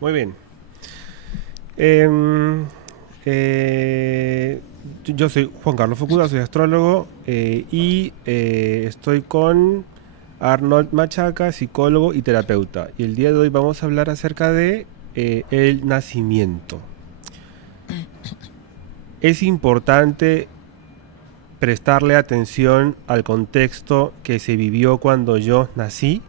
Muy bien. Em, yo soy Juan Carlos Fukuda, soy astrólogo y estoy con Arnold Machaca, psicólogo y terapeuta. Y el día de hoy vamos a hablar acerca de el nacimiento. Es importante prestarle atención al contexto que se vivió cuando yo nací.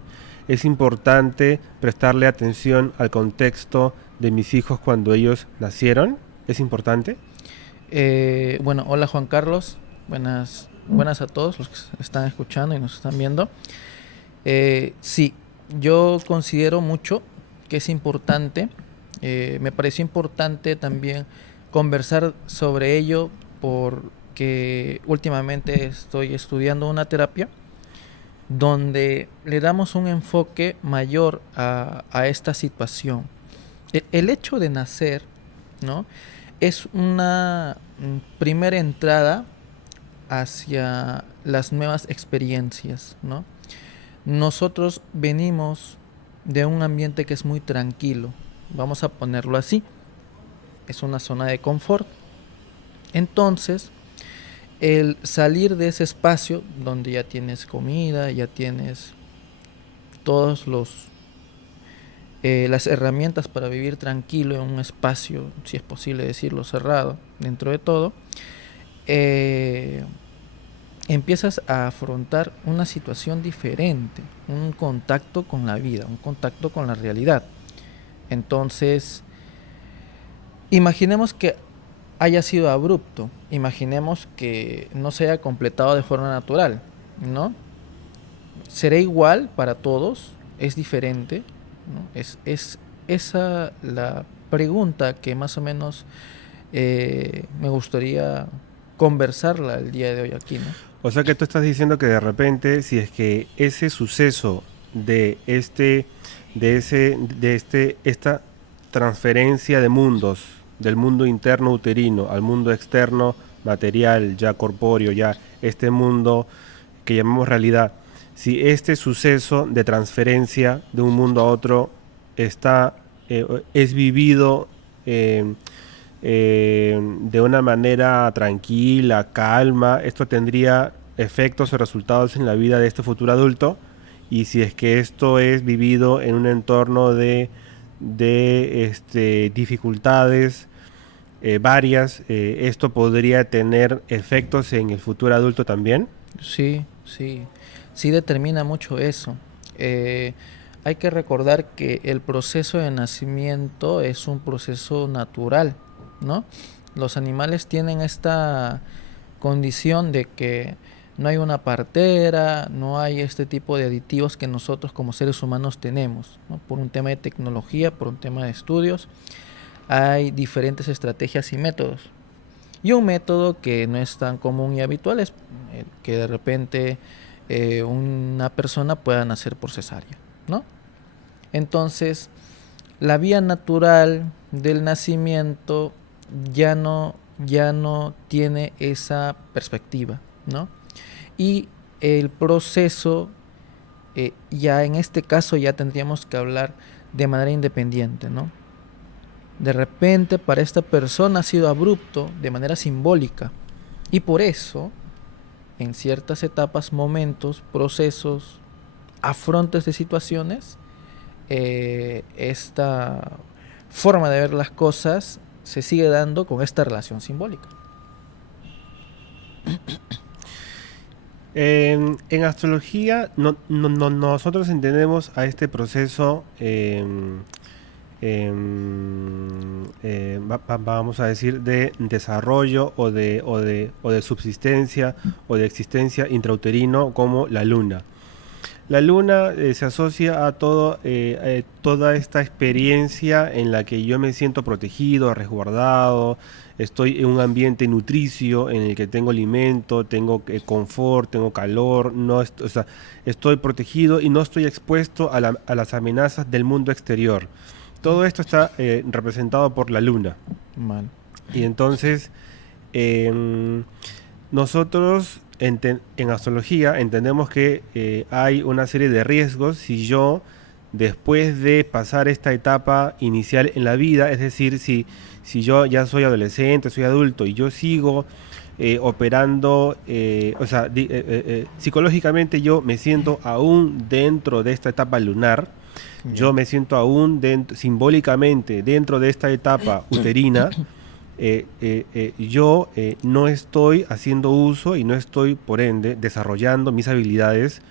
Es importante prestarle atención al contexto de mis hijos cuando ellos nacieron. Es importante. Bueno, hola Juan Carlos, buenas a todos los que están escuchando y nos están viendo. Sí, yo considero mucho que es importante, me pareció importante también conversar sobre ello porque últimamente estoy estudiando una terapia donde le damos un enfoque mayor a esta situación. El hecho de nacer, ¿no? Es una primera entrada hacia las nuevas experiencias, ¿no? Nosotros venimos de un ambiente que es muy tranquilo, vamos a ponerlo así, es una zona de confort. Entonces, el salir de ese espacio donde ya tienes comida, ya tienes todos las herramientas para vivir tranquilo en un espacio, si es posible decirlo, cerrado, dentro de todo, eh, empiezas a afrontar una situación diferente, un contacto con la vida, un contacto con la realidad. Entonces, imaginemos que haya sido abrupto, imaginemos que no se haya completado de forma natural, ¿no? ¿Será igual para todos? ¿Es diferente? ¿No? Es esa la pregunta que más o menos me gustaría conversarla el día de hoy aquí, ¿no? O sea que tú estás diciendo que de repente, si es que ese suceso esta transferencia de mundos, del mundo interno uterino al mundo externo material, ya corpóreo, ya este mundo que llamamos realidad, si este suceso de transferencia de un mundo a otro es vivido eh, de una manera tranquila, calma, esto tendría efectos o resultados en la vida de este futuro adulto. Y si es que esto es vivido en un entorno de dificultades varias, esto podría tener efectos en el futuro adulto también. Sí, sí, sí determina mucho eso. Eh, Hay que recordar que el proceso de nacimiento es un proceso natural, ¿no? Los animales tienen esta condición de que no hay una partera, no hay este tipo de aditivos que nosotros como seres humanos tenemos, ¿no? Por un tema de tecnología, por un tema de estudios, hay diferentes estrategias y métodos. Y un método que no es tan común y habitual es que de repente una persona pueda nacer por cesárea, ¿no? Entonces, la vía natural del nacimiento ya no tiene esa perspectiva, ¿no? Y el proceso, ya en este caso ya tendríamos que hablar de manera independiente, ¿no? De repente para esta persona ha sido abrupto de manera simbólica y por eso en ciertas etapas, momentos, procesos, afrontes de situaciones, esta forma de ver las cosas se sigue dando con esta relación simbólica. En astrología nosotros entendemos a este proceso, vamos a decir, de desarrollo o de subsistencia o de existencia intrauterino como la luna. La luna se asocia a toda esta experiencia en la que yo me siento protegido, resguardado, estoy en un ambiente nutricio en el que tengo alimento, tengo confort, tengo calor, no o sea, estoy protegido y no estoy expuesto a las amenazas del mundo exterior. Todo esto está representado por la luna. Mal. Y entonces, em, nosotros en astrología entendemos que hay una serie de riesgos si yo después de pasar esta etapa inicial en la vida, es decir, si yo ya soy adolescente, soy adulto y yo sigo operando, o sea, psicológicamente yo me siento aún dentro de esta etapa lunar, yo Ya. me siento aún simbólicamente dentro de esta etapa uterina, yo no estoy haciendo uso y no estoy, por ende, desarrollando mis habilidades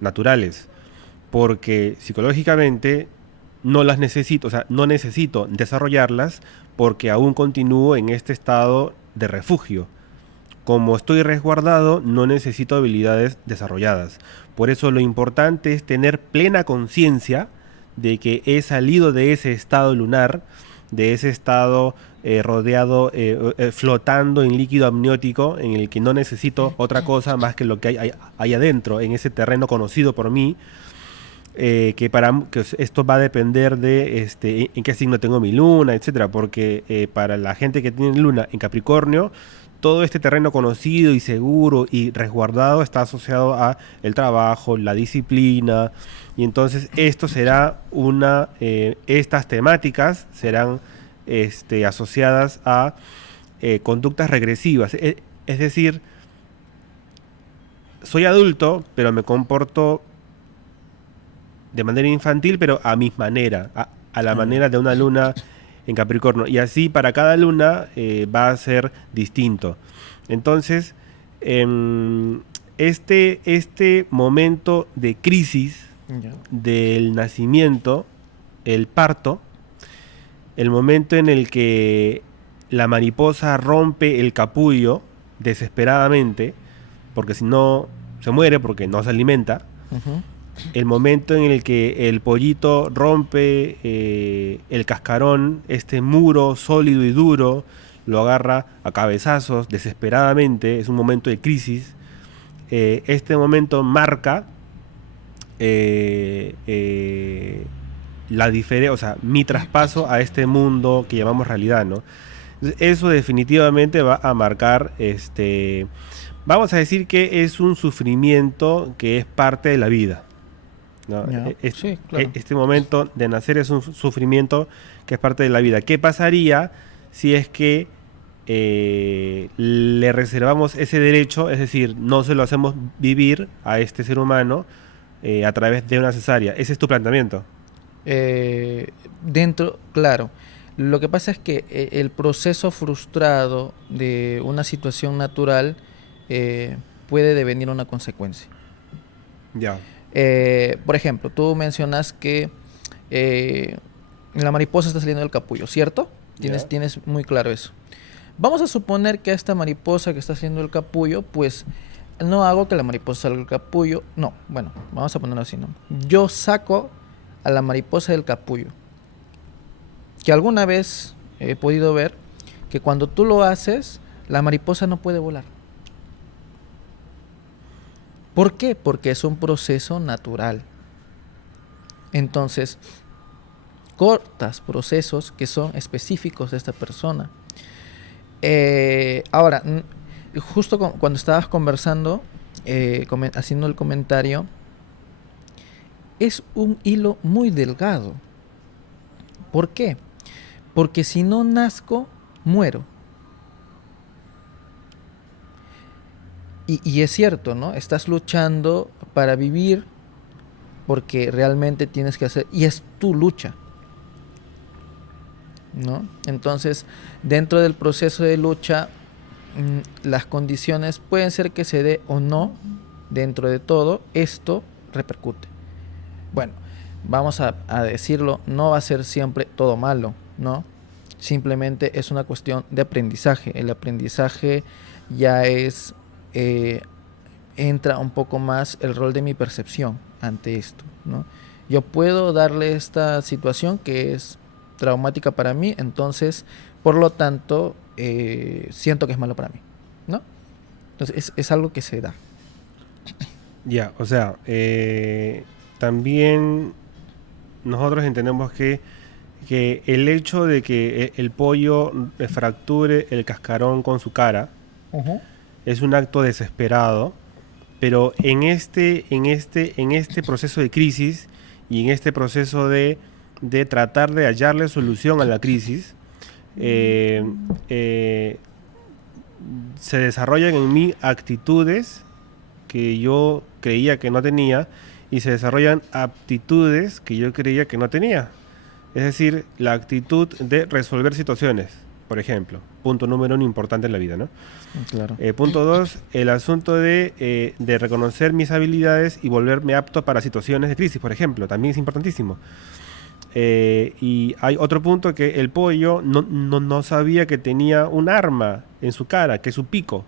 naturales, porque psicológicamente no las necesito, o sea, no necesito desarrollarlas porque aún continúo en este estado de refugio. Como estoy resguardado, no necesito habilidades desarrolladas. Por eso lo importante es tener plena conciencia de que he salido de ese estado lunar, de ese estado rodeado, flotando en líquido amniótico, en el que no necesito otra cosa más que lo que hay adentro, en ese terreno conocido por mí, que esto va a depender de en qué signo tengo mi luna, etcétera, porque para la gente que tiene luna en Capricornio, todo este terreno conocido y seguro y resguardado está asociado a el trabajo, la disciplina, y entonces esto será estas temáticas serán asociadas a conductas regresivas, es decir, soy adulto, pero me comporto de manera infantil, pero a mi manera, a la Ah, ya. manera de una luna en Capricornio. Y así para cada luna va a ser distinto. Entonces, em, este momento de crisis Ya. del nacimiento, el parto, el momento en el que la mariposa rompe el capullo desesperadamente, porque si no se muere, porque no se alimenta, Ujú. el momento en el que el pollito rompe el cascarón, este muro sólido y duro, lo agarra a cabezazos desesperadamente, es un momento de crisis. Este momento marca eh, eh, la diferencia, o sea, mi traspaso a este mundo que llamamos realidad, ¿no? Eso definitivamente va a marcar, vamos a decir que es un sufrimiento que es parte de la vida, ¿no? Ya. Sí, claro. Este momento de nacer es un sufrimiento que es parte de la vida. ¿Qué pasaría si es que le reservamos ese derecho, es decir, no se lo hacemos vivir a este ser humano a través de una cesárea? Ese es tu planteamiento. Eh, claro, lo que pasa es que el proceso frustrado de una situación natural puede devenir una consecuencia. Ya. Por ejemplo, tú mencionas que eh, la mariposa está saliendo del capullo, ¿cierto? Ya. Tienes muy claro eso. Vamos a suponer que a esta mariposa que está saliendo del capullo, pues no hago que la mariposa salga del capullo. No, bueno, vamos a ponerlo así, ¿no? Yo saco a la mariposa del capullo. Que alguna vez he podido ver que cuando tú lo haces, la mariposa no puede volar. ¿Por qué? Porque es un proceso natural. Entonces, cortas procesos que son específicos de esta persona. Ahora, justo cuando estabas conversando, haciendo el comentario, es un hilo muy delgado. ¿Por qué? Porque si no nazco, muero. Y es cierto, ¿no? Estás luchando para vivir porque realmente tienes que hacer, y es tu lucha, ¿no? Entonces, dentro del proceso de lucha, las condiciones pueden ser que se dé o no. Dentro de todo, esto repercute. Bueno, vamos a decirlo, no va a ser siempre todo malo, ¿no? Simplemente es una cuestión de aprendizaje. El aprendizaje ya es, eh, entra un poco más el rol de mi percepción ante esto, ¿no? Yo puedo darle esta situación que es traumática para mí, entonces, por lo tanto, siento que es malo para mí, ¿no? Entonces, es algo que se da. Ya, o sea, también nosotros entendemos que el hecho de que el pollo fracture el cascarón con su cara Ujú. es un acto desesperado, pero en este proceso de crisis y en este proceso de tratar de hallarle solución a la crisis, eh, eh, se desarrollan en mí actitudes que yo creía que no tenía y se desarrollan aptitudes que yo creía que no tenía. Es decir, la actitud de resolver situaciones, por ejemplo. Punto número uno importante en la vida, ¿no? Claro. Punto dos, el asunto de reconocer mis habilidades y volverme apto para situaciones de crisis, por ejemplo. También es importantísimo. Y hay otro punto que el pollo no sabía que tenía un arma en su cara, que es su pico.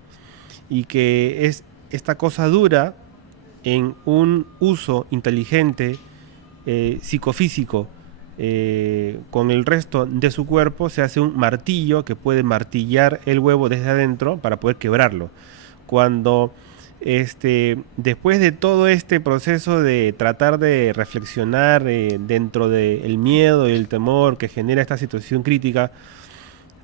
Y que es esta cosa dura en un uso inteligente, psicofísico, con el resto de su cuerpo se hace un martillo que puede martillar el huevo desde adentro para poder quebrarlo. Cuando después de todo este proceso de tratar de reflexionar dentro del miedo y el temor que genera esta situación crítica,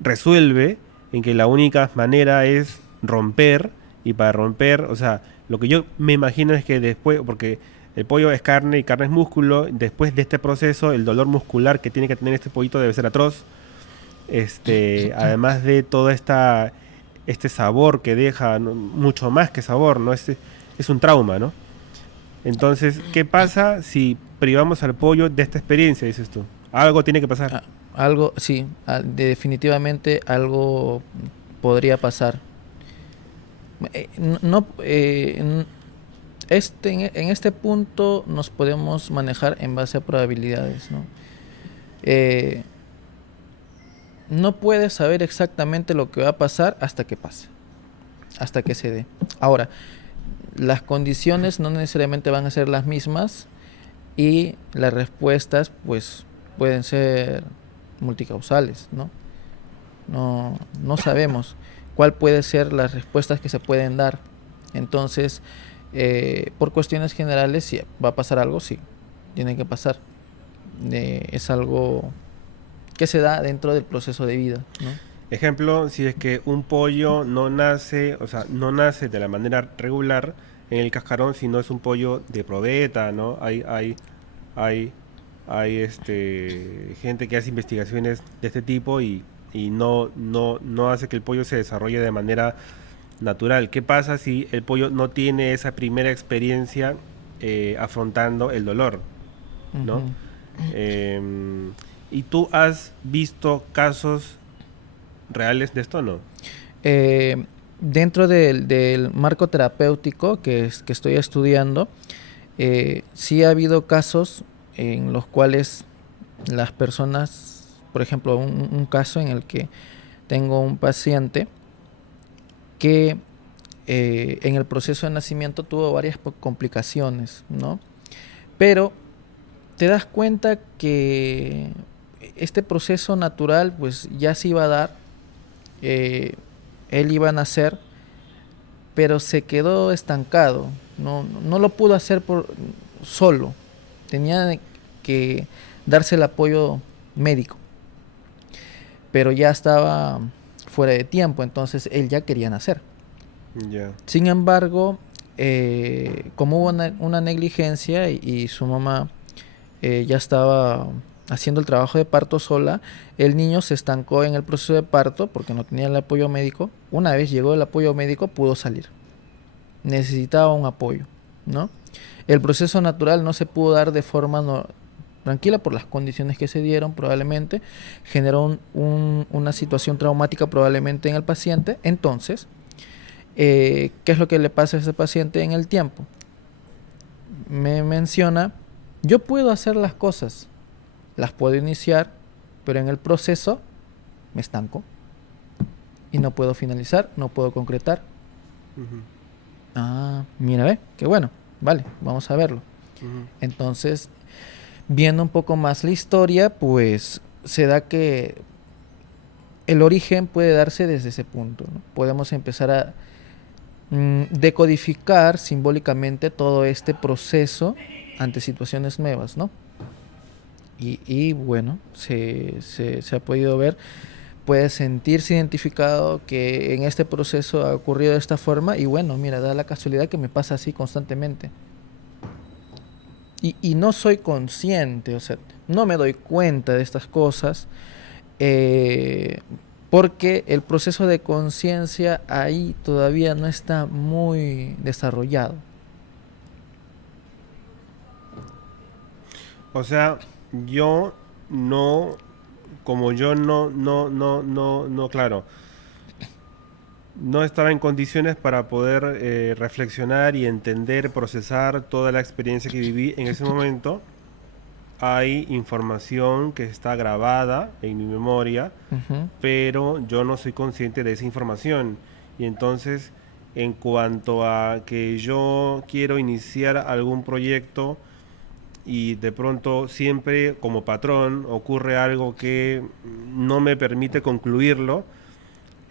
resuelve en que la única manera es romper, y para romper, o sea, lo que yo me imagino es que después, porque el pollo es carne y carne es músculo, después de este proceso el dolor muscular que tiene que tener este pollito debe ser atroz, además de todo este sabor que deja, ¿no? Mucho más que sabor, ¿no? Es un trauma, ¿no? Entonces, ¿qué pasa si privamos al pollo de esta experiencia, dices tú? Algo tiene que pasar. Algo, sí, definitivamente algo podría pasar. No, en este punto nos podemos manejar en base a probabilidades, ¿no? No puedes saber exactamente lo que va a pasar hasta que pase, hasta que se dé. Ahora, las condiciones no necesariamente van a ser las mismas y las respuestas pues pueden ser multicausales, ¿no? No sabemos cuál puede ser las respuestas que se pueden dar. Entonces, por cuestiones generales, si va a pasar algo, sí, tiene que pasar. Es algo que se da dentro del proceso de vida, ¿no? Ejemplo, si es que un pollo no nace, o sea, no nace de la manera regular en el cascarón, sino es un pollo de probeta, ¿no? Hay, gente que hace investigaciones de este tipo y no hace que el pollo se desarrolle de manera natural. ¿Qué pasa si el pollo no tiene esa primera experiencia afrontando el dolor, ¿no? Ujú. ¿Y tú has visto casos reales de esto o no? Dentro del marco terapéutico que estoy estudiando, sí ha habido casos en los cuales las personas, por ejemplo, un caso en el que tengo un paciente que en el proceso de nacimiento tuvo varias complicaciones, ¿no? Pero te das cuenta que este proceso natural pues ya se iba a dar, él iba a nacer, pero se quedó estancado, no lo pudo hacer por solo, tenía que darse el apoyo médico, pero ya estaba fuera de tiempo, entonces él ya quería nacer. Ya. Sin embargo, como hubo una negligencia y su mamá ya estaba haciendo el trabajo de parto sola, el niño se estancó en el proceso de parto porque no tenía el apoyo médico. Una vez llegó el apoyo médico, pudo salir. Necesitaba un apoyo, ¿no? El proceso natural no se pudo dar de forma tranquila por las condiciones que se dieron, probablemente generó una situación traumática probablemente en el paciente. Entonces, ¿qué es lo que le pasa a ese paciente en el tiempo? Me menciona, yo puedo hacer las cosas, las puedo iniciar, pero en el proceso me estanco y no puedo finalizar, no puedo concretar. Uh-huh. Ah, mira, ve, qué bueno, vale, vamos a verlo. Uh-huh. Entonces, viendo un poco más la historia, pues se da que el origen puede darse desde ese punto, ¿no? Podemos empezar a decodificar simbólicamente todo este proceso ante situaciones nuevas, ¿no? Y bueno, se ha podido ver, puede sentirse identificado que en este proceso ha ocurrido de esta forma y bueno, mira, da la casualidad que me pasa así constantemente. y no soy consciente, o sea, no me doy cuenta de estas cosas, eh, porque el proceso de conciencia ahí todavía no está muy desarrollado. O sea, yo no, como yo no, claro, no estaba en condiciones para poder reflexionar y entender, procesar toda la experiencia que viví en ese momento. Hay información que está grabada en mi memoria, Ujú. pero yo no soy consciente de esa información. Y entonces, en cuanto a que yo quiero iniciar algún proyecto y de pronto siempre como patrón ocurre algo que no me permite concluirlo,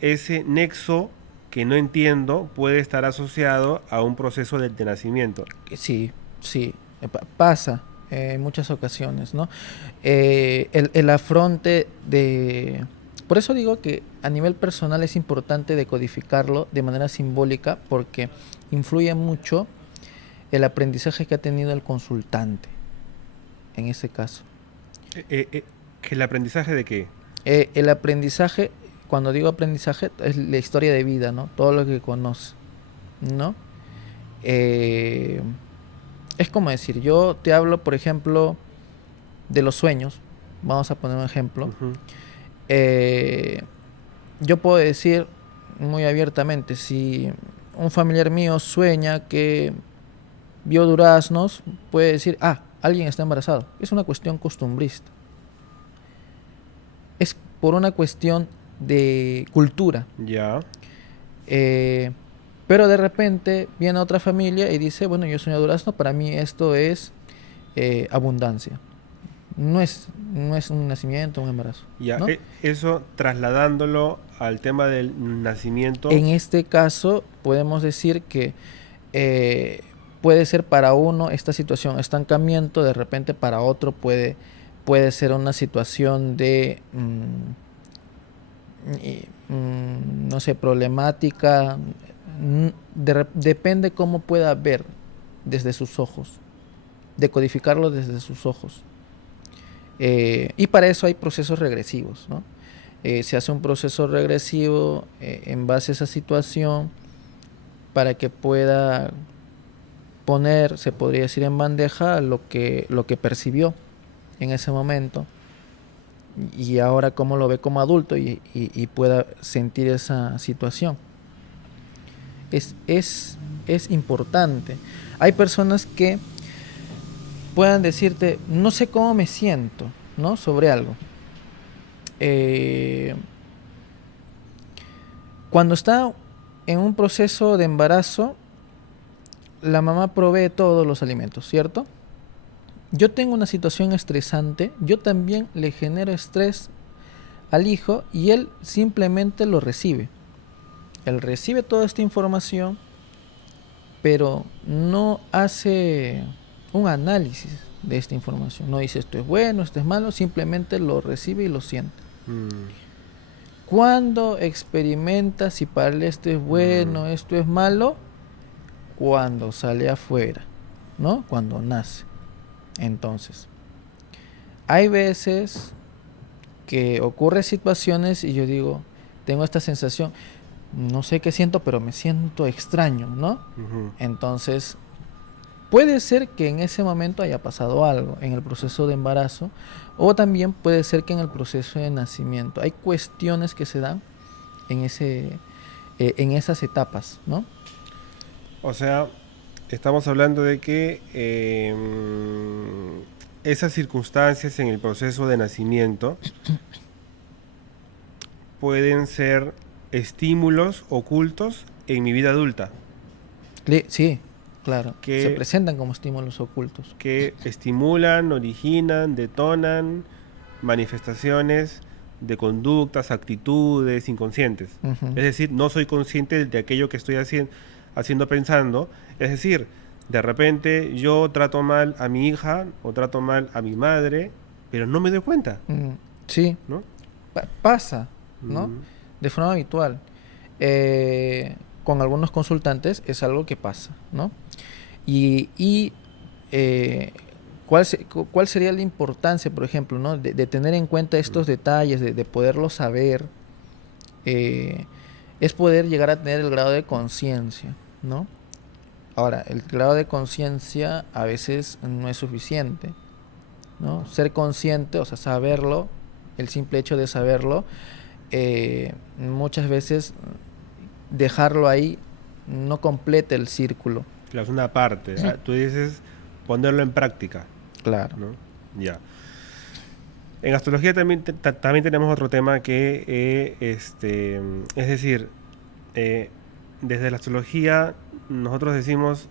ese nexo que no entiendo puede estar asociado a un proceso de nacimiento. Sí, sí, pasa en muchas ocasiones, ¿no? El afronte de... Por eso digo que a nivel personal es importante decodificarlo de manera simbólica porque influye mucho el aprendizaje que ha tenido el consultante en ese caso. Eh, eh, eh, ¿Que el aprendizaje de qué? El aprendizaje, cuando digo aprendizaje, es la historia de vida, ¿no? Todo lo que conoce, ¿no? Eh, es como decir, yo te hablo, por ejemplo, de los sueños. Vamos a poner un ejemplo. Ujú. Eh, yo puedo decir muy abiertamente, si un familiar mío sueña que vio duraznos, puede decir, ah, alguien está embarazado. Es una cuestión costumbrista. Es por una cuestión de cultura. Ya. Eh, pero de repente viene otra familia y dice, bueno, yo sueño durazno, para mí esto es abundancia. No es un nacimiento, un embarazo, Ya, ¿no? eso trasladándolo al tema del nacimiento. En este caso podemos decir que eh, puede ser para uno esta situación estancamiento, de repente para otro puede ser una situación de, no sé, problemática. Depende cómo pueda ver desde sus ojos, decodificarlo desde sus ojos. Y para eso hay procesos regresivos, ¿no? Se hace un proceso regresivo en base a esa situación para que pueda poner, se podría decir, en bandeja lo que percibió en ese momento y ahora cómo lo ve como adulto y pueda sentir esa situación. Es importante. Hay personas que puedan decirte, no sé cómo me siento, ¿no? Sobre algo. Eh, Cuando está en un proceso de embarazo, la mamá provee todos los alimentos, ¿cierto? Yo tengo una situación estresante, yo también le genero estrés al hijo y él simplemente lo recibe. Él recibe toda esta información, pero no hace un análisis de esta información. No dice esto es bueno, esto es malo, simplemente lo recibe y lo siente. Mm, Cuando experimenta si para él esto es mm, bueno, esto es malo, cuando sale afuera, ¿no? Cuando nace. Entonces, hay veces que ocurre situaciones y yo digo, tengo esta sensación, no sé qué siento, pero me siento extraño, ¿no? ujú. Entonces, puede ser que en ese momento haya pasado algo en el proceso de embarazo o también puede ser que en el proceso de nacimiento. Hay cuestiones que se dan en esas etapas, ¿no? O sea, estamos hablando de que esas circunstancias en el proceso de nacimiento pueden ser estímulos ocultos en mi vida adulta, Sí, claro. Se que, presentan como estímulos ocultos. que estimulan, originan, detonan manifestaciones de conductas, actitudes inconscientes. Ujú. Es decir, no soy consciente de aquello que estoy haciendo pensando. Es decir, de repente yo trato mal a mi hija o trato mal a mi madre, pero no me doy cuenta, Mm, sí, ¿no? pasa, ¿no? Mm, De forma habitual. Con algunos consultantes es algo que pasa, ¿no? Y eh, ¿Cuál sería la importancia, por ejemplo, ¿no? de tener en cuenta estos detalles, de poderlo saber? Es poder llegar a tener el grado de conciencia, ¿no? Ahora, el grado de conciencia a veces no es suficiente, ¿no? Ser consciente, o sea, saberlo, el simple hecho de saberlo, muchas veces dejarlo ahí no completa el círculo. Claro, es una parte. Tú dices ponerlo en práctica, Claro. ¿no? Ya. En astrología también tenemos otro tema que, es decir, desde la astrología nosotros decimos,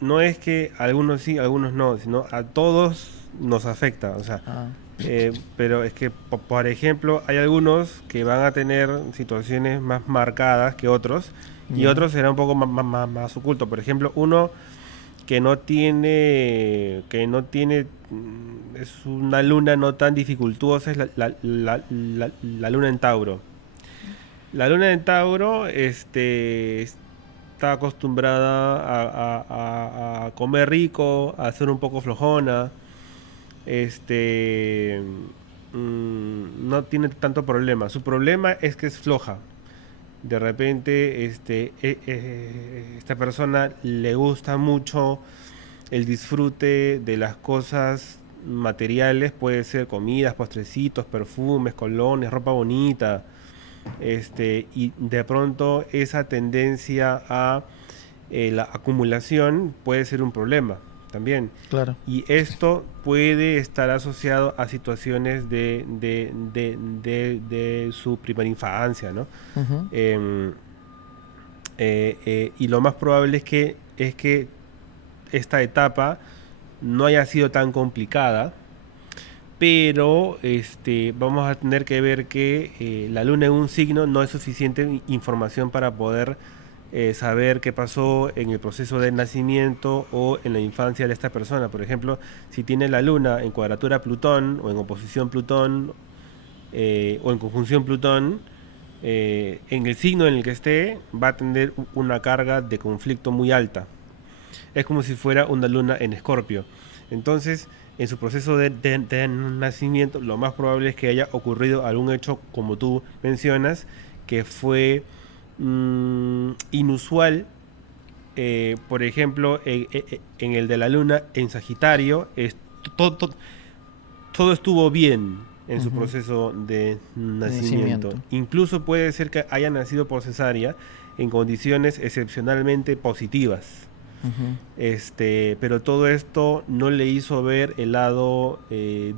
no es que algunos sí, algunos no, sino a todos nos afecta. O sea, Ah, pero es que, por ejemplo, hay algunos que van a tener situaciones más marcadas que otros y ya. otros será un poco más oculto. Por ejemplo, uno que no tiene, es una luna no tan dificultuosa, es la luna en Tauro. La luna en Tauro, está acostumbrada a comer rico, a ser un poco flojona, este, no tiene tanto problema. Su problema es que es floja. De repente, esta persona le gusta mucho el disfrute de las cosas materiales, puede ser comidas, postrecitos, perfumes, colones, ropa bonita, y de pronto esa tendencia a la acumulación puede ser un problema también. Claro. Y esto puede estar asociado a situaciones de su primera infancia, ¿no? Ujú. Em, y lo más probable es que esta etapa no haya sido tan complicada, pero vamos a tener que ver que la luna en un signo no es suficiente información para poder saber qué pasó en el proceso de nacimiento o en la infancia de esta persona. Por ejemplo, si tiene la luna en cuadratura a Plutón o en oposición Plutón o en conjunción Plutón, en el signo en el que esté va a tener una carga de conflicto muy alta. Es como si fuera una luna en Escorpio. Entonces, en su proceso de nacimiento, lo más probable es que haya ocurrido algún hecho, como tú mencionas, que fue inusual. Por ejemplo, en el de la luna en Sagitario, todo estuvo bien en su Ujú. proceso de De nacimiento. nacimiento. Incluso puede ser que haya nacido por cesárea en condiciones excepcionalmente positivas. Ujú. Pero todo esto no le hizo ver el lado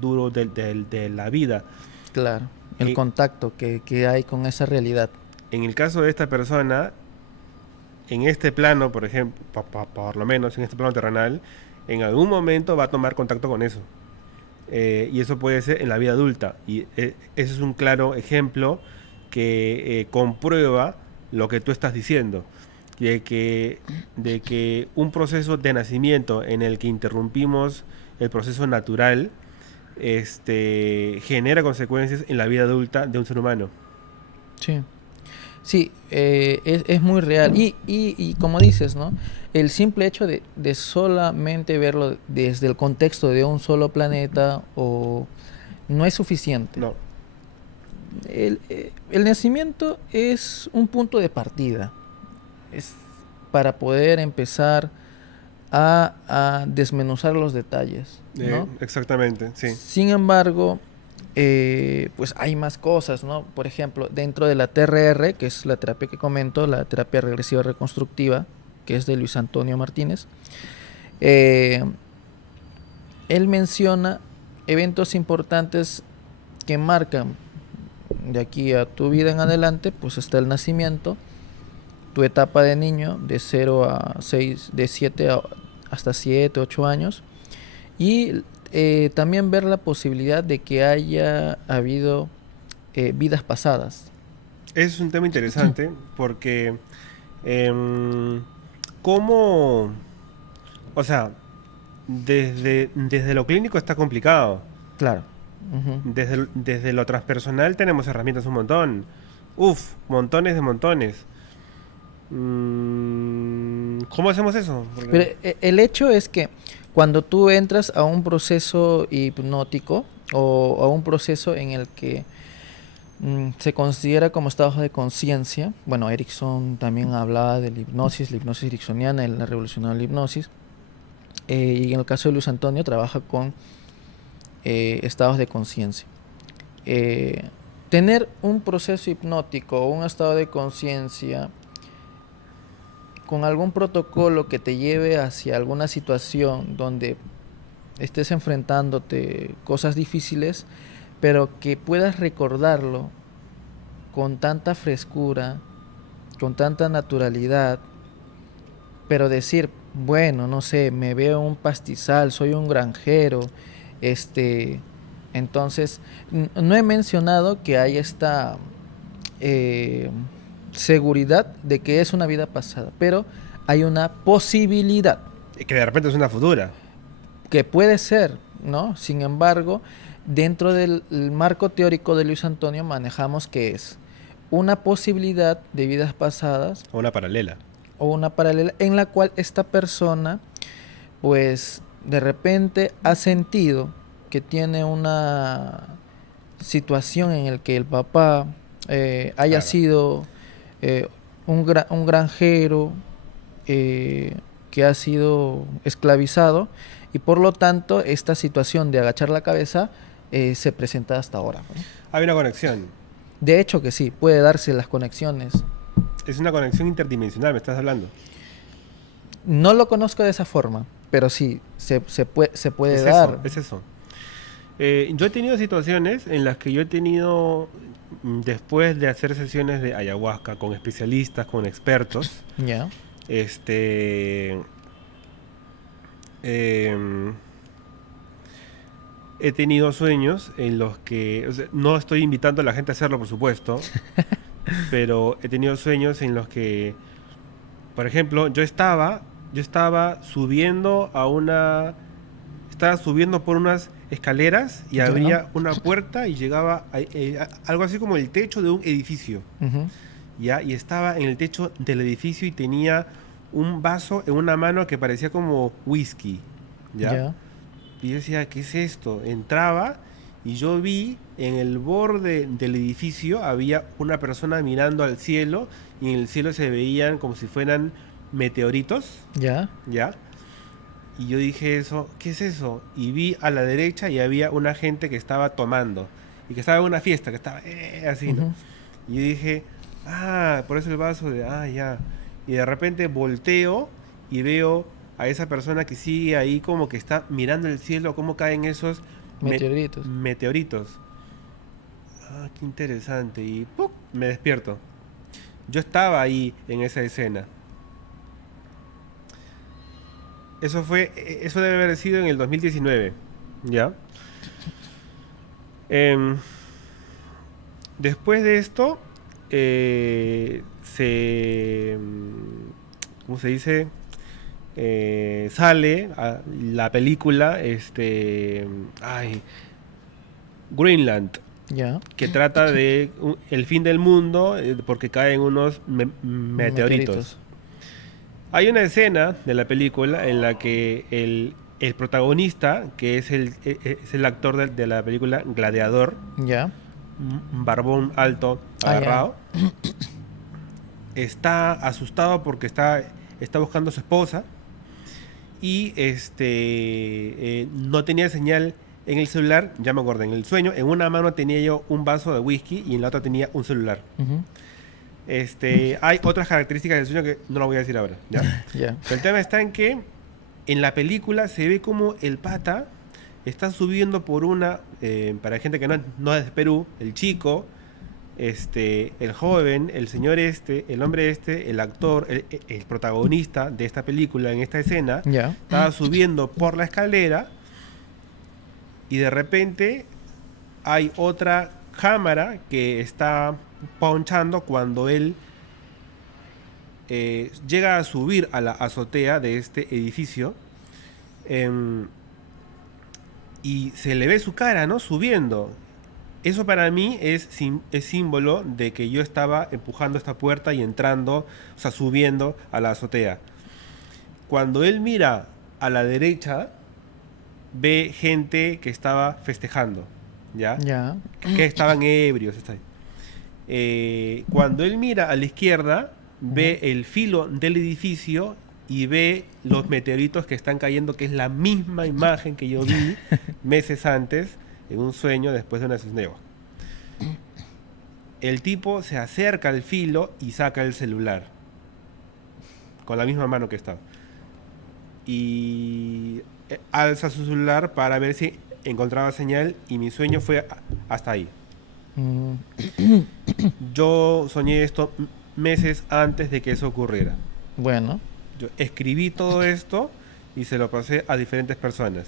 duro de la vida. Claro. El Eh, contacto que hay con esa realidad. en el caso de esta persona, en este plano, por ejemplo, por lo menos en este plano terrenal, en algún momento va a tomar contacto con eso. Y eso puede ser en la vida adulta. Y ese es un claro ejemplo que comprueba lo que tú estás diciendo. De que, de que un proceso de nacimiento en el que interrumpimos el proceso natural genera consecuencias en la vida adulta de un ser humano. Sí. Sí, es muy real. Y como dices, ¿no? El simple hecho de solamente verlo desde el contexto de un solo planeta o no es suficiente. No, El nacimiento es un punto de partida. Es para poder empezar a desmenuzar los detalles, ¿no? exactamente, sí. Sin embargo, pues hay más cosas, ¿no? Por ejemplo, dentro de la TRR, que es la terapia que comento, la terapia regresiva reconstructiva, que es de Luis Antonio Martínez, eh, él menciona eventos importantes que marcan de aquí a tu vida en adelante, pues está el nacimiento, tu etapa de niño de 0 a 6, de 7 hasta 7, 8 años, y también ver la posibilidad de que haya habido vidas pasadas. Es un tema interesante porque em, cómo, o sea, desde lo clínico está complicado. Claro. Ujú. Desde lo transpersonal tenemos herramientas un montón. Uf, montones de montones. ¿Cómo hacemos eso? Pero Porque, el hecho es que Cuando tú entras a un proceso hipnótico o a un proceso en el que se considera como estado de conciencia, bueno, Erickson también hablaba de la hipnosis ericksoniana, la revolución de la hipnosis, y en el caso de Luis Antonio trabaja con estados de conciencia. Tener un proceso hipnótico o un estado de conciencia con algún protocolo que te lleve hacia alguna situación donde estés enfrentándote cosas difíciles, pero que puedas recordarlo con tanta frescura, con tanta naturalidad, pero decir, bueno, no sé, me veo un pastizal, soy un granjero, entonces, no he mencionado que hay esta eh, seguridad de que es una vida pasada, pero hay una posibilidad Que de repente es una futura. que puede ser, ¿no? Sin embargo, dentro del marco teórico de Luis Antonio manejamos que es una posibilidad de vidas pasadas O una paralela. o una paralela en la cual esta persona, pues, de repente ha sentido que tiene una situación en el que el papá haya Claro. sido un granjero que ha sido esclavizado y por lo tanto esta situación de agachar la cabeza se presenta hasta ahora, ¿no? Hay una conexión. De hecho que sí, puede darse las conexiones. Es una conexión interdimensional, me estás hablando. No lo conozco de esa forma, pero sí, se puede Es dar. eso, es eso. Yo he tenido situaciones en las que yo he tenido, después de hacer sesiones de ayahuasca con especialistas, con expertos, Ya, este, em, he tenido sueños en los que, o sea, no estoy invitando a la gente a hacerlo, por supuesto, pero he tenido sueños en los que, por ejemplo, yo estaba subiendo estaba subiendo por unas escaleras y ya, abría una puerta y llegaba a algo así como el techo de un edificio, ujú, ¿ya? Y estaba en el techo del edificio y tenía un vaso en una mano que parecía como whisky, ¿ya? ya, Y yo decía, ¿qué es esto? Entraba y yo vi en el borde del edificio había una persona mirando al cielo y en el cielo se veían como si fueran meteoritos, ya, ¿ya? Y yo dije eso, ¿qué es eso? Y vi a la derecha y había una gente que estaba tomando y que estaba en una fiesta, que estaba así, ¿no? ujú, Y yo dije, por eso el vaso ya. Y de repente volteo y veo a esa persona que sigue ahí como que está mirando el cielo, cómo caen esos meteoritos. meteoritos. Qué interesante. Y ¡pum! Me despierto. Yo estaba ahí en esa escena. Eso debe haber sido en el 2019, ¿ya? Em, Después de esto, ¿cómo se dice? Sale la película, Greenland, Ya, que trata de el fin del mundo porque caen unos meteoritos. meteoritos. Hay una escena de la película en la que el protagonista, que es el actor de la película Gladiador, Ya, un barbón alto, ya, agarrado, está asustado porque está buscando a su esposa y no tenía señal en el celular. Ya me acordé, en el sueño, en una mano tenía yo un vaso de whisky y en la otra tenía un celular. ujú, Hay otras características del sueño que no lo voy a decir ahora, ¿ya? ya, Pero el tema está en que en la película se ve como el pata está subiendo por para gente que no es de Perú, el chico, el joven, el señor el hombre el actor, el protagonista de esta película en esta escena, ya, estaba subiendo por la escalera y de repente hay otra cámara que está ponchando cuando él llega a subir a la azotea de este edificio. em, y se le ve su cara, ¿no? Subiendo. Eso para mí es símbolo de que yo estaba empujando esta puerta y entrando, o sea, subiendo a la azotea. Cuando él mira a la derecha, ve gente que estaba festejando, ¿ya? Ya. Que estaban ebrios. Cuando él mira a la izquierda, ve el filo del edificio y ve los meteoritos que están cayendo, que es la misma imagen que yo vi meses antes en un sueño después de una cisneva. El tipo se acerca al filo y saca el celular con la misma mano que estaba. Y alza su celular para ver si encontraba señal y mi sueño fue hasta ahí. Mm, Yo soñé esto meses antes de que eso ocurriera. bueno. Yo escribí todo esto y se lo pasé a diferentes personas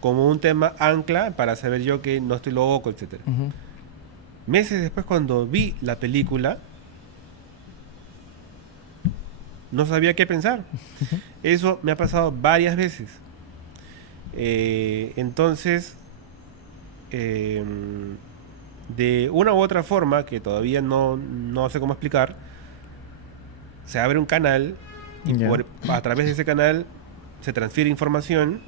como un tema ancla para saber yo que no estoy loco, etcétera. Ujú. Meses después, cuando vi la película, no sabía qué pensar. Eso me ha pasado varias veces. Entonces, eh, de una u otra forma, que todavía no sé cómo explicar, se abre un canal y Ya. a través de ese canal se transfiere información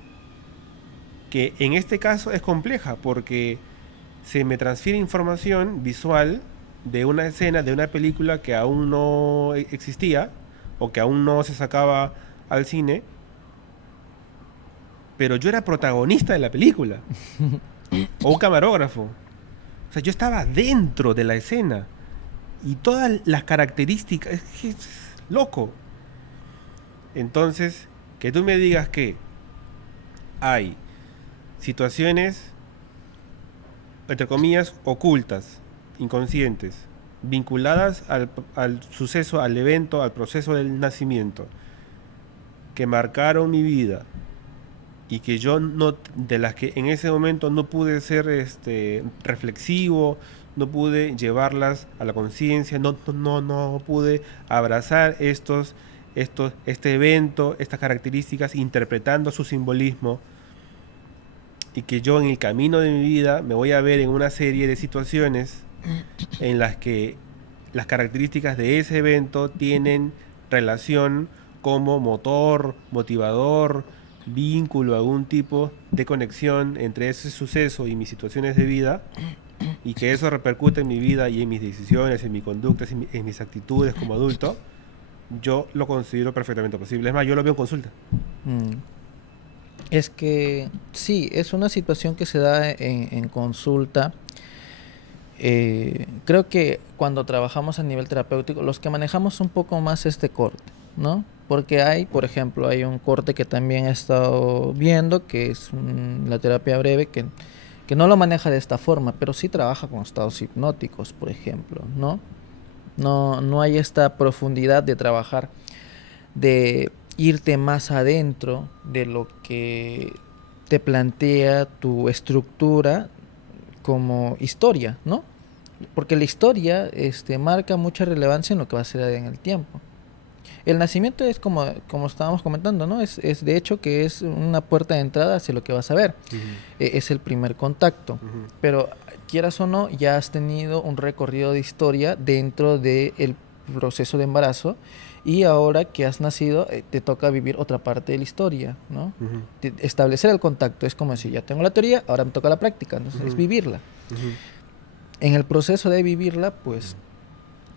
que en este caso es compleja porque se me transfiere información visual de una escena de una película que aún no existía o que aún no se sacaba al cine, pero yo era protagonista de la película o un camarógrafo. O sea, yo estaba dentro de la escena y todas las características, es que es loco. Entonces, que tú me digas que hay situaciones, entre comillas, ocultas, inconscientes, vinculadas al suceso, al evento, al proceso del nacimiento, que marcaron mi vida y que yo no, de las que en ese momento no pude ser reflexivo, no pude llevarlas a la conciencia, no pude abrazar este evento, estas características, interpretando su simbolismo, y que yo en el camino de mi vida me voy a ver en una serie de situaciones en las que las características de ese evento tienen relación como motor, motivador, vínculo, algún tipo de conexión entre ese suceso y mis situaciones de vida, y que eso repercute en mi vida y en mis decisiones, en mis conductas, en mis actitudes como adulto, yo lo considero perfectamente posible. Es más, yo lo veo en consulta. Mm. Es que sí, es una situación que se da en consulta. Creo que cuando trabajamos a nivel terapéutico, los que manejamos un poco más este corte, ¿no? Porque hay, por ejemplo, hay un corte que también he estado viendo, que es la terapia breve, que no lo maneja de esta forma, pero sí trabaja con estados hipnóticos, por ejemplo, ¿no? No hay esta profundidad de trabajar, de irte más adentro de lo que te plantea tu estructura como historia, ¿no? Porque la historia marca mucha relevancia en lo que va a ser en el tiempo. El nacimiento es como estábamos comentando, ¿no? Es de hecho que es una puerta de entrada hacia lo que vas a ver. Es el primer contacto. Pero quieras o no, ya has tenido un recorrido de historia dentro del proceso de embarazo, y ahora que has nacido te toca vivir otra parte de la historia, ¿no? Establecer el contacto es como decir, ya tengo la teoría, ahora me toca la práctica, entonces es vivirla. En el proceso de vivirla, pues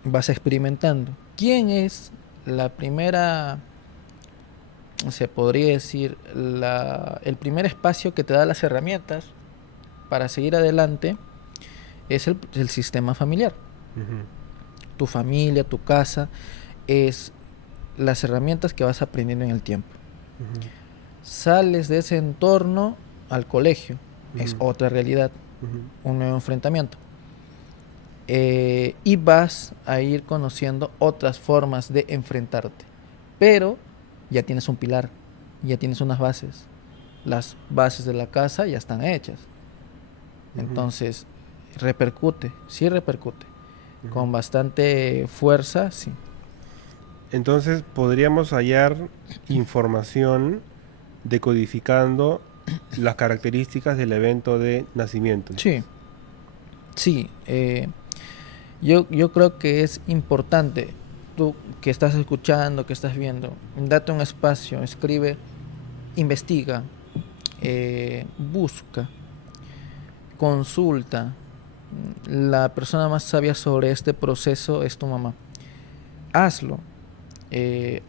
vas experimentando. ¿Quién es la primera, se podría decir, el primer espacio que te da las herramientas para seguir adelante? Es el sistema familiar. Tu familia, tu casa, es las herramientas que vas aprendiendo en el tiempo. Sales de ese entorno al colegio, es otra realidad, un nuevo enfrentamiento. Y vas a ir conociendo otras formas de enfrentarte, pero ya tienes un pilar, ya tienes unas bases. Las bases de la casa ya están hechas. Entonces repercute, sí repercute, con bastante fuerza, sí. Entonces podríamos hallar información decodificando las características del evento de nacimiento. Sí, sí. Yo creo que es importante, tú que estás escuchando, que estás viendo, date un espacio, escribe, investiga, busca, consulta. La persona más sabia sobre este proceso es tu mamá. Hazlo.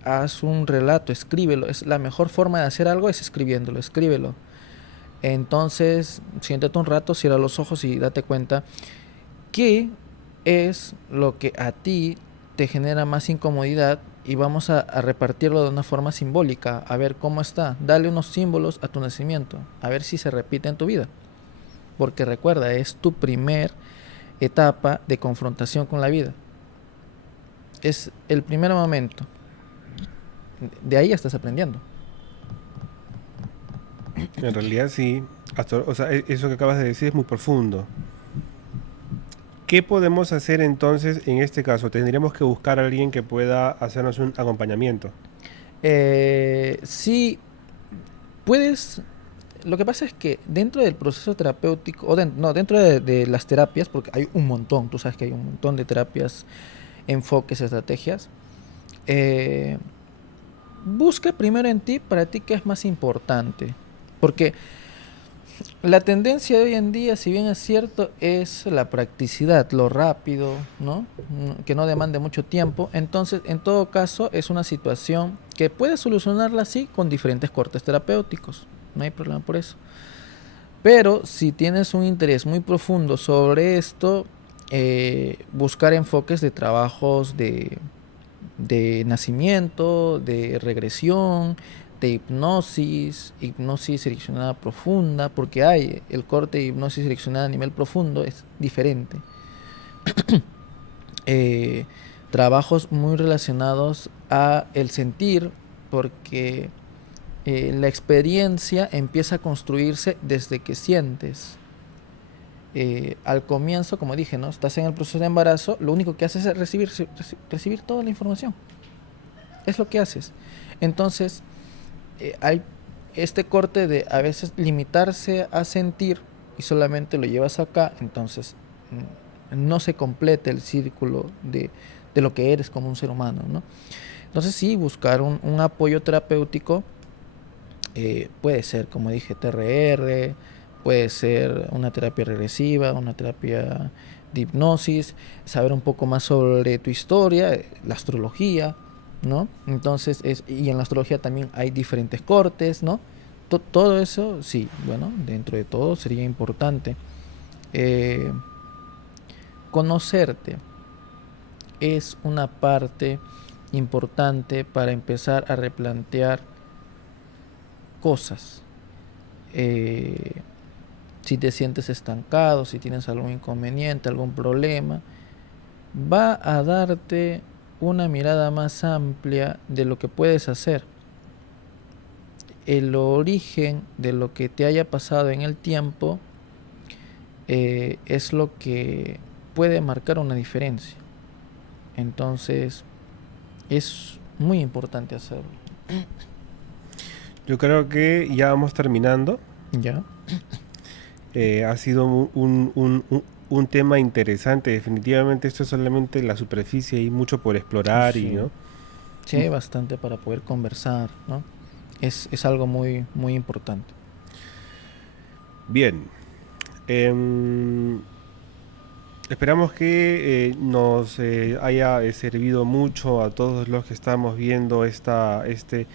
Haz un relato, escríbelo. Es la mejor forma de hacer algo es escribiéndolo, escríbelo. Entonces, siéntate un rato, cierra los ojos y date cuenta qué es lo que a ti te genera más incomodidad y vamos a repartirlo de una forma simbólica, a ver cómo está. Dale unos símbolos a tu nacimiento, a ver si se repite en tu vida. Porque recuerda, es tu primer etapa de confrontación con la vida. Es el primer momento. De ahí ya estás aprendiendo. En realidad sí. O sea, eso que acabas de decir es muy profundo. ¿Qué podemos hacer entonces en este caso? Tendríamos que buscar a alguien que pueda hacernos un acompañamiento. Sí, puedes. Lo que pasa es que dentro del proceso terapéutico, no, dentro de las terapias, porque hay un montón, tú sabes que hay un montón de terapias, enfoques, estrategias. eh, Busca primero en ti, para ti, qué es más importante. Porque la tendencia de hoy en día, si bien es cierto, es la practicidad, lo rápido, ¿no? Que no demande mucho tiempo. Entonces, en todo caso, es una situación que puedes solucionarla así con diferentes cortes terapéuticos. No hay problema por eso. Pero si tienes un interés muy profundo sobre esto, buscar enfoques de trabajos de nacimiento, de regresión, de hipnosis, hipnosis direccionada profunda, porque hay el corte de hipnosis direccionada a nivel profundo, es diferente. Eh, Trabajos muy relacionados a el sentir, porque la experiencia empieza a construirse desde que sientes. Al comienzo, como dije, ¿no? Estás en el proceso de embarazo, lo único que haces es recibir toda la información. Es lo que haces. Entonces, hay este corte de a veces limitarse a sentir y solamente lo llevas acá, entonces no se completa el círculo de lo que eres como un ser humano, ¿no? Entonces sí, buscar un apoyo terapéutico puede ser, como dije, TRR, puede ser una terapia regresiva, una terapia de hipnosis, saber un poco más sobre tu historia, la astrología, ¿no? Entonces, y en la astrología también hay diferentes cortes, ¿no? Todo eso, sí, bueno, dentro de todo sería importante. Eh, Conocerte es una parte importante para empezar a replantear cosas. Eh, si te sientes estancado, si tienes algún inconveniente, algún problema, va a darte una mirada más amplia de lo que puedes hacer. El origen de lo que te haya pasado en el tiempo es lo que puede marcar una diferencia. Entonces, es muy importante hacerlo. Yo creo que ya vamos terminando. ¿Ya? Ha sido un tema interesante. Definitivamente esto es solamente la superficie y mucho por explorar y, Sí. ¿no? Sí, hay bastante para poder conversar, ¿no? Es algo muy, muy importante. Bien. Em, Esperamos que nos haya servido mucho a todos los que estamos viendo este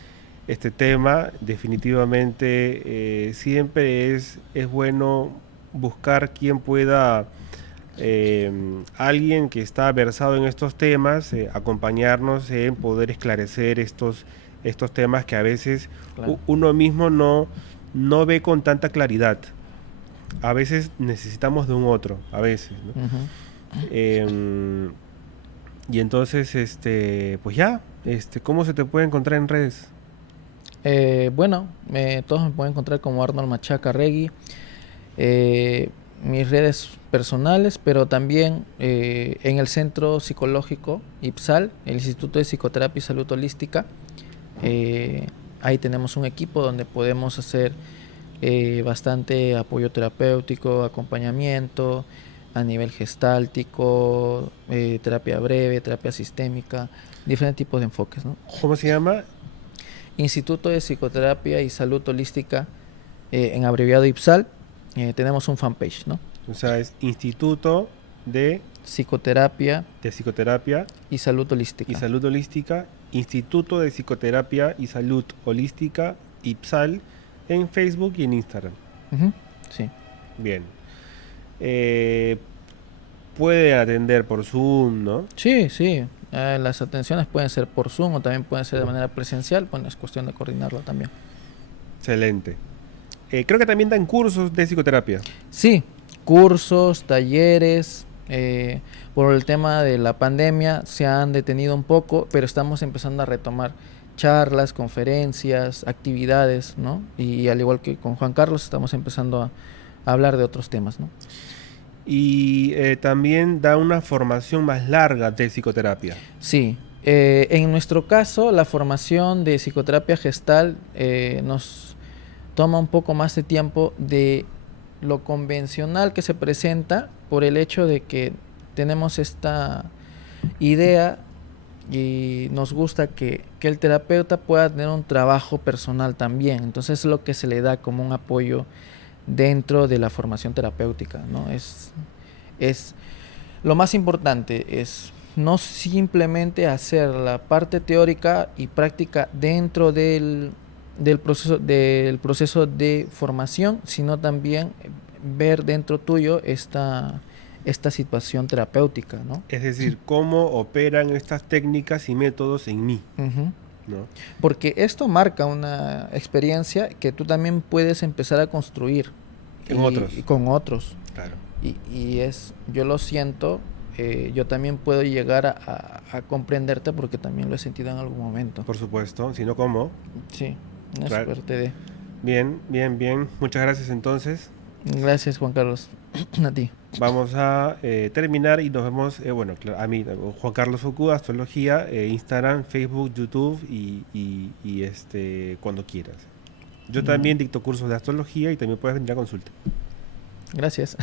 tema. Definitivamente siempre es bueno buscar quien pueda, alguien que está versado en estos temas, acompañarnos en poder esclarecer estos temas que a veces Claro. uno mismo no ve con tanta claridad. A veces necesitamos de un otro, a veces, ¿no? Ujú. Em, y entonces, pues ya, ¿cómo se te puede encontrar en redes? Bueno, todos me pueden encontrar como Arnold Machaca Regui. eh, Mis redes personales, pero también en el Centro Psicológico IPSAL, el Instituto de Psicoterapia y Salud Holística. eh, Ahí tenemos un equipo donde podemos hacer bastante apoyo terapéutico, acompañamiento a nivel gestáltico, terapia breve, terapia sistémica, diferentes tipos de enfoques, ¿no? ¿Cómo se llama? Instituto de Psicoterapia y Salud Holística en abreviado IPSAL. Tenemos un fanpage, ¿no? O sea, es Instituto Psicoterapia de Psicoterapia y Salud y Holística. Salud Holística, Instituto de Psicoterapia y Salud Holística, IPSAL, en Facebook y en Instagram. Ujú, sí. Bien. Eh, Puede atender por Zoom, ¿no? Sí, sí. Las atenciones pueden ser por Zoom o también pueden ser de manera presencial. Bueno, es cuestión de coordinarlo también. Excelente. Creo que también dan cursos de psicoterapia. Sí, cursos, talleres. Por el tema de la pandemia se han detenido un poco, pero estamos empezando a retomar charlas, conferencias, actividades, ¿no? Y al igual que con Juan Carlos, estamos empezando a hablar de otros temas, ¿no? Y también da una formación más larga de psicoterapia. Sí, en nuestro caso, la formación de psicoterapia gestal nos toma un poco más de tiempo de lo convencional que se presenta por el hecho de que tenemos esta idea y nos gusta que el terapeuta pueda tener un trabajo personal también. Entonces es lo que se le da como un apoyo dentro de la formación terapéutica, ¿no? Es lo más importante es no simplemente hacer la parte teórica y práctica dentro del proceso de formación, sino también ver dentro tuyo esta situación terapéutica, ¿no? Es decir, cómo operan estas técnicas y métodos en mí, Ujú. ¿no? Porque esto marca una experiencia que tú también puedes empezar a construir En otros. y con otros. Claro. Y yo lo siento, yo también puedo llegar a comprenderte porque también lo he sentido en algún momento. Por supuesto, si no, ¿cómo? Sí, una Claro. suerte de... Bien, bien, bien. Muchas gracias entonces. Gracias, Juan Carlos. A ti. Vamos a terminar y nos vemos, bueno, a mí, Juan Carlos Fuku, Astrología, Instagram, Facebook, YouTube y cuando quieras. Yo también dicto cursos de astrología y también puedes venir a consulta. Gracias.